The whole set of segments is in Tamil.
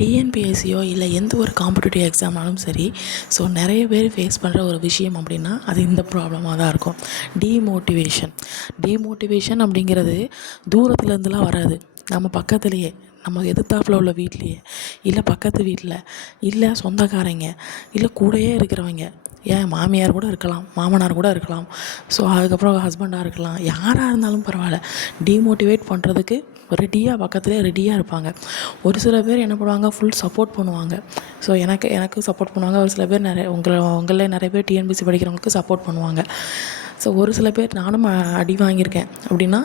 டிஎன்பிஎஸ்சியோ இல்லை எந்த ஒரு காம்படிட்டிவ் எக்ஸாம்னாலும் சரி, ஸோ நிறைய பேர் ஃபேஸ் பண்ணுற ஒரு விஷயம் அப்படின்னா அது இந்த ப்ராப்ளமாக தான் இருக்கும். டீமோட்டிவேஷன் அப்படிங்கிறது தூரத்துலேருந்துலாம் வராது. நம்ம பக்கத்துலேயே, நம்ம எதிர்த்தாப்புல உள்ள வீட்லேயே, இல்லை பக்கத்து வீட்டில், இல்லை சொந்தக்காரங்க, இல்லை கூடயே இருக்கிறவங்க, ஏன் மாமியார் கூட இருக்கலாம், மாமனார் கூட இருக்கலாம், ஸோ அதுக்கப்புறம் ஹஸ்பண்டாக இருக்கலாம், யாராக இருந்தாலும் பரவாயில்ல, டீமோட்டிவேட் பண்ணுறதுக்கு பக்கத்துலேயே ரெடியாக இருப்பாங்க. ஒரு சில பேர் என்ன பண்ணுவாங்க, ஃபுல் சப்போர்ட் பண்ணுவாங்க. ஸோ எனக்கு சப்போர்ட் பண்ணுவாங்க. ஒரு சில பேர் உங்களில் நிறைய பேர் டிஎன்பிஎஸ்சி படிக்கிறவங்களுக்கு சப்போர்ட் பண்ணுவாங்க. ஸோ ஒரு சில பேர் நானும் அடி வாங்கியிருக்கேன். அப்படின்னா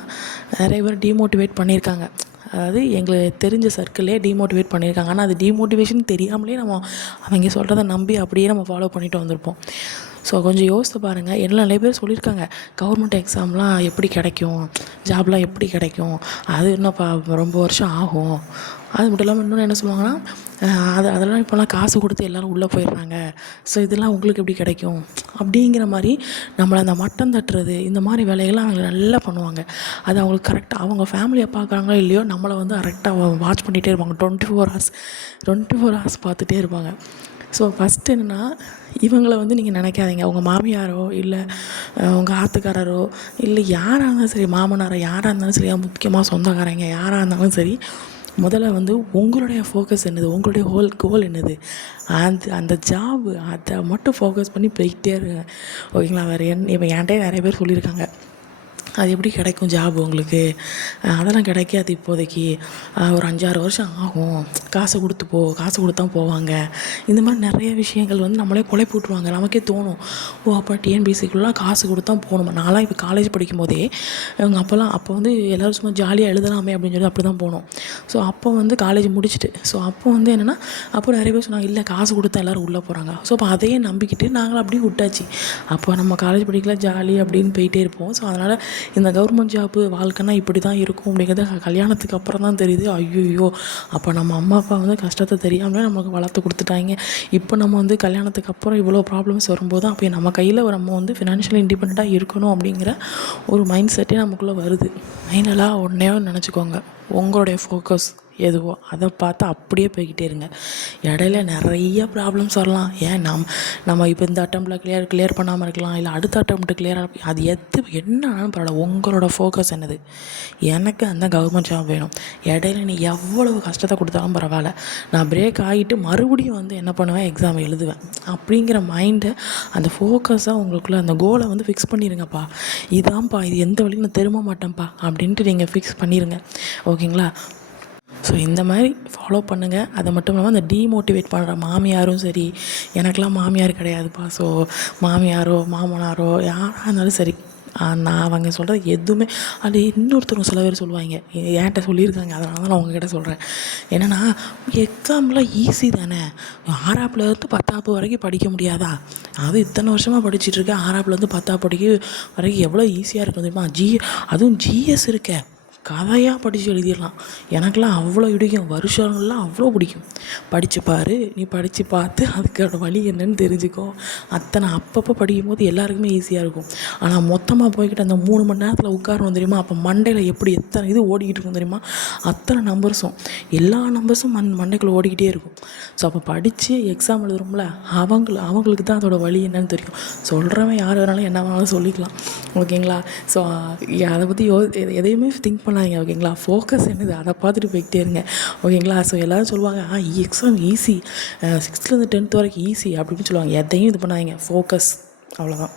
நிறைய பேர் டீமோட்டிவேட் பண்ணியிருக்காங்க. அதாவது எங்களுக்கு தெரிஞ்ச சர்க்கிளே டீமோட்டிவேட் பண்ணியிருக்காங்க. ஆனால் அது டீமோட்டிவேஷன் தெரியாமலே நம்ம அவங்க சொல்கிறத நம்பி அப்படியே நம்ம ஃபாலோ பண்ணிட்டு வந்திருப்போம். ஸோ கொஞ்சம் யோசித்து பாருங்கள். நிறைய பேர் சொல்லியிருக்காங்க, கவர்மெண்ட் எக்ஸாம்லாம் எப்படி கிடைக்கும், ஜாப்லாம் எப்படி கிடைக்கும், அது இன்னும் ரொம்ப வருஷம் ஆகும். அது மட்டும் இல்லாமல் இன்னொன்று என்ன சொல்லுவாங்கன்னா, அதெல்லாம் இப்போலாம் காசு கொடுத்து எல்லோரும் உள்ளே போயிடுறாங்க, ஸோ இதெல்லாம் உங்களுக்கு எப்படி கிடைக்கும் அப்படிங்கிற மாதிரி நம்மளை அந்த மட்டம் தட்டுறது, இந்த மாதிரி வேலைகள்லாம் அவங்க நல்லா பண்ணுவாங்க. அது அவங்களுக்கு கரெக்டாக அவங்க ஃபேமிலியை பார்க்குறாங்களோ இல்லையோ, நம்மளை வந்து கரெக்டாக வாட்ச் பண்ணிகிட்டே இருப்பாங்க. 24 ஹவர்ஸ் பார்த்துட்டே இருப்பாங்க. ஸோ ஃபஸ்ட்டு என்னென்னா, இவங்களை வந்து நீங்கள் நினைக்காதீங்க. உங்கள் மாமியாரோ இல்லை உங்கள் ஆத்துக்காரரோ இல்லை யாராக இருந்தாலும் சரி, மாமனாரோ யாராக இருந்தாலும் சரி, முக்கியமாக சொந்தக்காரங்க யாராக இருந்தாலும் சரி, முதல்ல வந்து உங்களுடைய ஃபோக்கஸ் என்னது, உங்களுடைய கோல் என்னது, அந்த ஜாபு அதை மட்டும் ஃபோக்கஸ் பண்ணி போய்கிட்டே இருங்க. ஓகேங்களா? வேறு இப்போ என்கிட்ட நிறைய பேர் சொல்லியிருக்காங்க, அது எப்படி கிடைக்கும் ஜாப் உங்களுக்கு, அதெல்லாம் கிடைக்காது இப்போதைக்கு, ஒரு 5-6 வருஷம் ஆகும், காசு கொடுத்து தான் போவாங்க. இந்த மாதிரி நிறைய விஷயங்கள் வந்து நம்மளே குழப்பி விட்ருவாங்க. நமக்கே தோணும், அப்போ டிஎன்பிஎஸ்சிக்குள்ளே காசு கொடுத்து தான் போகணுமா. நான்லாம் இப்போ காலேஜ் படிக்கும் போதே அப்போ வந்து எல்லோரும் சும்மா ஜாலியாக எழுதலாமே அப்படின்னு சொல்லி அப்படி தான் போனோம். ஸோ அப்போ வந்து காலேஜ் முடிச்சுட்டு, ஸோ அப்போ வந்து என்னென்னா, அப்போ நிறைய பேர் சொன்னாங்க, இல்லை காசு கொடுத்தா எல்லோரும் உள்ளே போகிறாங்க. ஸோ அப்போ அதையே நம்பிக்கிட்டு நாங்களும் அப்படியே விட்டாச்சு. அப்போ நம்ம காலேஜ் படிக்கல, ஜாலி அப்படின்னு போயிட்டே இருப்போம். ஸோ அதனால் இந்த கவர்மெண்ட் ஜாப்பு வாழ்க்கைனா இப்படி தான் இருக்கும் அப்படிங்கிறது கல்யாணத்துக்கு அப்புறம் தான் தெரியுது. ஐயோ, அப்போ நம்ம அம்மா அப்பா வந்து கஷ்டத்தை தெரியாமலே நமக்கு வளர்த்து கொடுத்துட்டாங்க. இப்போ நம்ம வந்து கல்யாணத்துக்கு அப்புறம் இவ்வளோ ப்ராப்ளம்ஸ் வரும்போது அப்போ நம்ம கையில் நம்ம வந்து ஃபினான்ஷியலி இண்டிபெண்ட்டாக இருக்கணும் அப்படிங்கிற ஒரு மைண்ட் செட்டே நமக்குள்ளே வருது. ஃபைனலாக ஒன்றே நினச்சிக்கோங்க, உங்களுடைய ஃபோக்கஸ் எதுவோ அதை பார்த்து அப்படியே போய்கிட்டே இருங்க. இடையில நிறைய ப்ராப்ளம்ஸ் வரலாம். ஏன் நம்ம இப்போ இந்த அட்டம்ப்டில் கிளியர் பண்ணாமல் இருக்கலாம், இல்லை அடுத்த அட்டம்ப்ட் கிளியராக, அது என்னன்னாலும் பரவாயில்ல. உங்களோட ஃபோக்கஸ் என்னது, எனக்கு அந்த கவர்மெண்ட் ஜாப் வேணும். இடையில நீ எவ்வளவு கஷ்டத்தை கொடுத்தாலும் பரவாயில்ல, நான் பிரேக் ஆகிட்டு மறுபடியும் வந்து என்ன பண்ணுவேன், எக்ஸாம் எழுதுவேன் அப்படிங்கிற மைண்டை, அந்த ஃபோக்கஸாக உங்களுக்குள்ளே அந்த கோலை வந்து ஃபிக்ஸ் பண்ணிடுங்கப்பா. இதான்ப்பா, இது எந்த வழியும் நான் திரும்ப மாட்டேன்ப்பா அப்படின்ட்டு நீங்கள் ஃபிக்ஸ் பண்ணிடுங்க. ஓகேங்களா? ஸோ இந்த மாதிரி ஃபாலோ பண்ணுங்கள். அது மட்டும் இல்லாமல் அந்த டீமோட்டிவேட் பண்ணுற மாமியாரும் சரி, எனக்கெலாம் மாமியார் கிடையாதுப்பா. ஸோ மாமியாரோ மாமனாரோ யாராக இருந்தாலும் சரி, நான் அவங்க சொல்கிறது எதுவுமே, அது இன்னொருத்தரும் சில பேர் சொல்லுவாங்க, என்கிட்ட சொல்லியிருக்காங்க, அதனால தான் நான் உங்ககிட்ட சொல்கிறேன். என்னென்னா, எக்ஸாம்லாம் ஈஸி தானே, 6ஆப்புலேருந்து 10ஆப்பு வரைக்கும் படிக்க முடியாதா, அது இத்தனை வருஷமாக படிச்சுட்ருக்கேன், 6ஆப்புலேருந்து 10ஆப்பு படிக்க வரைக்கும் எவ்வளோ ஈஸியாக இருக்கும் தெரியுமா, அதுவும் ஜிஎஸ் இருக்க கதையாக படித்து எழுதிடலாம். எனக்கெலாம் அவ்வளோ பிடிக்கும், வருஷம்லாம் அவ்வளோ பிடிக்கும். படித்து நீ படித்து பார்த்து அதுக்கான வழி என்னன்னு தெரிஞ்சுக்கோ. அப்பப்போ படிக்கும்போது எல்லாருக்குமே ஈஸியாக இருக்கும். ஆனால் மொத்தமாக போய்கிட்டு அந்த 3 மணி நேரத்தில் உட்காரணும் தெரியுமா, அப்போ மண்டையில் எப்படி எத்தனை இது ஓடிக்கிட்டு இருக்கும் தெரியுமா, அத்தனை நம்பர்ஸும் எல்லா நம்பர்ஸும் மண்டைக்குள்ளே ஓடிக்கிட்டே இருக்கும். ஸோ அப்போ படித்து எக்ஸாம் எழுதுறோம்ல, அவங்களுக்கு தான் அதோட வழி என்னன்னு தெரியும். சொல்கிறவன் யார் வேணாலும் என்ன வேணாலும் சொல்லிக்கலாம். ஓகேங்களா? ஸோ அதை பற்றி எதையுமே திங்க் பண்ணாதீங்க. ஓகேங்களா? ஃபோக்கஸ் என்னது, அதை பார்த்துட்டு போய்கிட்டே இருங்க. ஓகேங்களா? ஸோ எல்லோரும் சொல்லுவாங்க, exam easy, 6th to 10th வரைக்கும் ஈஸி அப்படின்னு சொல்லுவாங்க. எதையும் இது பண்ணாதீங்க, ஃபோக்கஸ், அவ்வளோதான்.